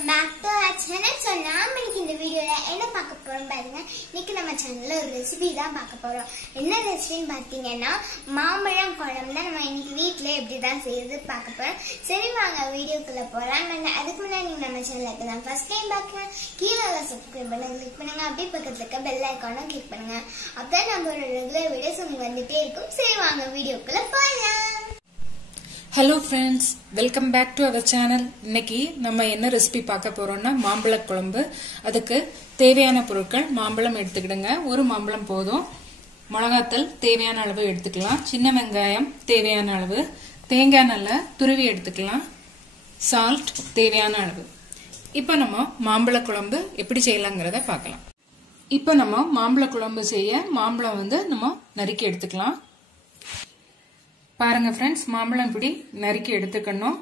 welcome back to our channel. So நாம இன்னைக்கு இந்த வீடியோல என்ன பார்க்க போறோம் பாருங்க. இன்னைக்கு நம்ம சேனல்ல ஒரு ரெசிபி தான் பார்க்க போறோம். என்ன ரெசிபின்னு பாத்தீங்கன்னா மாம்பழம் குழம்பு தான் நம்ம இன்னைக்கு வீட்ல எப்படி தான் செய்யறது பார்க்க போறோம். சரி வாங்க வீடியோக்குள்ள போலாம். அதுக்கு முன்னாடி நீங்க நம்ம சேனலுக்கு தான் ஃபர்ஸ்ட் டைம் பார்க்கறீங்க கீழ உள்ள சப்ஸ்கிரைப் பட்டனை கிளிக் பண்ணுங்க. அப்படியே பக்கத்துல இருக்க பெல் ஐகானை கிளிக் பண்ணுங்க. அப்பதான் நம்மளோட ரெகுலர் வீடியோஸ் உங்களுக்கு வந்துட்டே இருக்கும். சரி வாங்க வீடியோக்குள்ள போலாம். Hello friends, welcome back to our channel. இன்னைக்கு நம்ம என்ன ரெசிபி பார்க்க போறோம்னா மாம்பழ குழம்பு. அதுக்கு தேவையான பொருட்கள் மாம்பழம் எடுத்துக்கிடுங்க. ஒரு மாம்பழம் போதும். மிளகாத்தூள் தேவையான அளவு எடுத்துக்கலாம். சின்ன வெங்காயம் தேவையான அளவு. தேங்காய் நல்லா துருவி எடுத்துக்கலாம். சால்ட் தேவையான அளவு. இப்போ நம்ம மாம்பழ குழம்பு எப்படி செய்யலாங்கிறத பார்க்கலாம். இப்போ நம்ம மாம்பழ குழம்பு செய்ய மாம்பழம் நம்ம நறுக்கி எடுத்துக்கலாம். பாருங்க ஃப்ரெண்ட்ஸ், மாம்பழம் இப்படி நறுக்கி எடுத்துக்கணும்.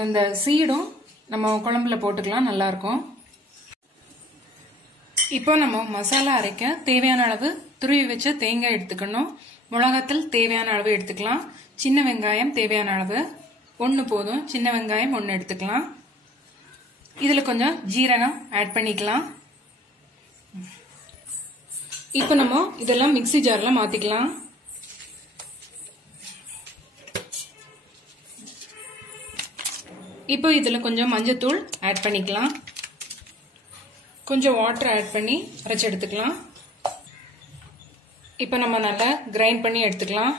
அந்த சீடும் நம்ம குழம்புல போட்டுக்கலாம், நல்லா இருக்கும். இப்போ நம்ம மசாலா அரைக்க தேவையான அளவு துருவி வச்ச தேங்காய் எடுத்துக்கணும். மிளகாத்தூள் தேவையான அளவு எடுத்துக்கலாம். சின்ன வெங்காயம் தேவையான அளவு 1 போதும். சின்ன வெங்காயம் 1 எடுத்துக்கலாம். இதுல கொஞ்சம் ஜீரகம் ஆட் பண்ணிக்கலாம். இப்போ நம்ம இதெல்லாம் மிக்ஸி ஜார்ல மாத்திக்கலாம். இப்போ இதுல கொஞ்சம் மஞ்சத்தூள் ஆட் பண்ணிக்கலாம். கொஞ்சம் வாட்டர் ஆட் பண்ணி அரைச்சு எடுத்துக்கலாம். இப்போ நம்ம நல்லா கிரைண்ட் பண்ணி எடுத்துக்கலாம்.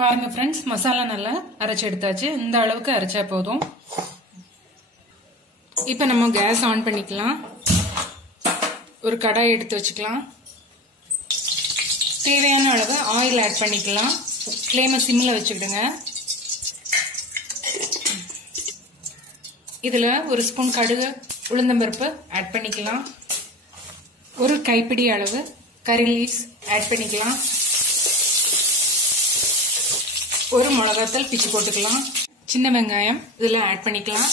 பாருங்க ஃப்ரெண்ட்ஸ், மசாலா நல்லா அரைச்சு எடுத்தாச்சு. இந்த அளவுக்கு அரைச்சா போதும். இப்போ நம்ம கேஸ் ஆன் பண்ணிக்கலாம். ஒரு கடாய் எடுத்து வச்சுக்கலாம். தேவையான அளவு ஆயில் ஆட் பண்ணிக்கலாம். ஃப்ளேமை சிம்ல வச்சுக்கிடுங்க. இதுல ஒரு ஸ்பூன் கடுகு உளுந்தம்பருப்பு ஆட் பண்ணிக்கலாம். ஒரு கைப்பிடி அளவு கறி லீவ்ஸ் ஆட் பண்ணிக்கலாம். ஒரு மிளகாத்தூள் பிச்சு போட்டுக்கலாம். சின்ன வெங்காயம் இதுல ஆட் பண்ணிக்கலாம்.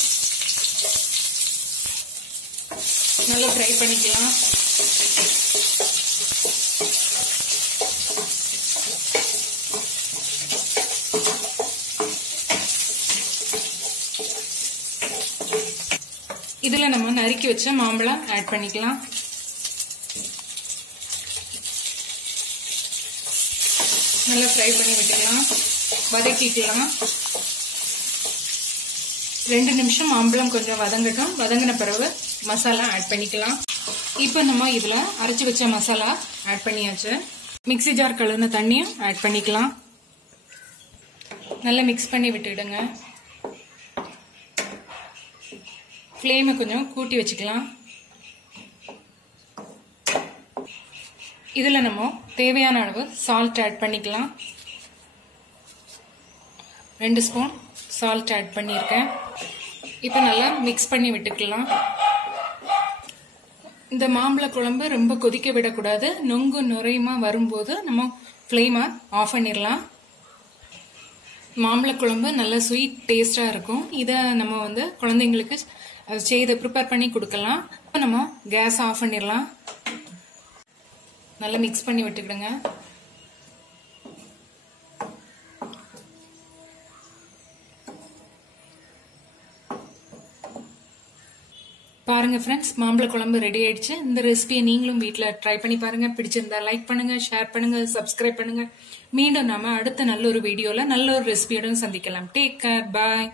நல்லா ஃப்ரை பண்ணிக்கலாம். இதுல நம்ம நறுக்கி வச்ச மாம்பழம் ஆட் பண்ணிக்கலாம். நல்லா ஃப்ரை பண்ணி விட்டுக்கலாம். வதக்கிக்கலாம். 2 நிமிஷம் மாம்பழம் கொஞ்சம் வதங்கட்டும். வதங்கின பிறகு மசாலா ஆட் பண்ணிக்கலாம். இப்போ நம்ம இதுல அரைச்சு வச்ச மசாலா ஆட் பண்ணியாச்சு. மிக்ஸி ஜார் கழுவின தண்ணியும் ஆட் பண்ணிக்கலாம். நல்லா மிக்ஸ் பண்ணி விட்டுடுங்க. ஃப்ளேமை கொஞ்சம் கூட்டி வச்சுக்கலாம். இதுல நம்ம தேவையான அளவு சால்ட் ஆட் பண்ணிக்கலாம். 2 ஸ்பூன் சால்ட் ஆட் பண்ணியிருக்கேன். இப்போ நல்லா மிக்ஸ் பண்ணி விட்டுக்கலாம். இந்த மாம்பழ குழம்பு ரொம்ப கொதிக்க விடக்கூடாது. நொங்கு நுரையுமா வரும்போது நம்ம ஃப்ளேமை ஆஃப் பண்ணிடலாம். மாம்பழ குழம்பு நல்ல ஸ்வீட் டேஸ்டா இருக்கும். இதை நம்ம குழந்தைங்களுக்கு செய்து ப்ரிப்பேர் பண்ணி கொடுக்கலாம். நம்ம கேஸ் ஆஃப் பண்ணிடலாம். நல்லா மிக்ஸ் பண்ணி விட்டுக்கிடுங்க. பாருங்க ஃப்ரெண்ட்ஸ், மாம்பழ குழம்பு ரெடி ஆயிடுச்சு. இந்த ரெசிபியை நீங்களும் வீட்ல ட்ரை பண்ணி பாருங்க. பிடிச்சிருந்தா லைக் பண்ணுங்க, ஷேர் பண்ணுங்க, சப்ஸ்கிரைப் பண்ணுங்க. மீண்டும் நாம அடுத்த நல்ல ஒரு வீடியோல நல்ல ஒரு ரெசிபியோட சந்திக்கலாம். டேக் கேர், பாய்.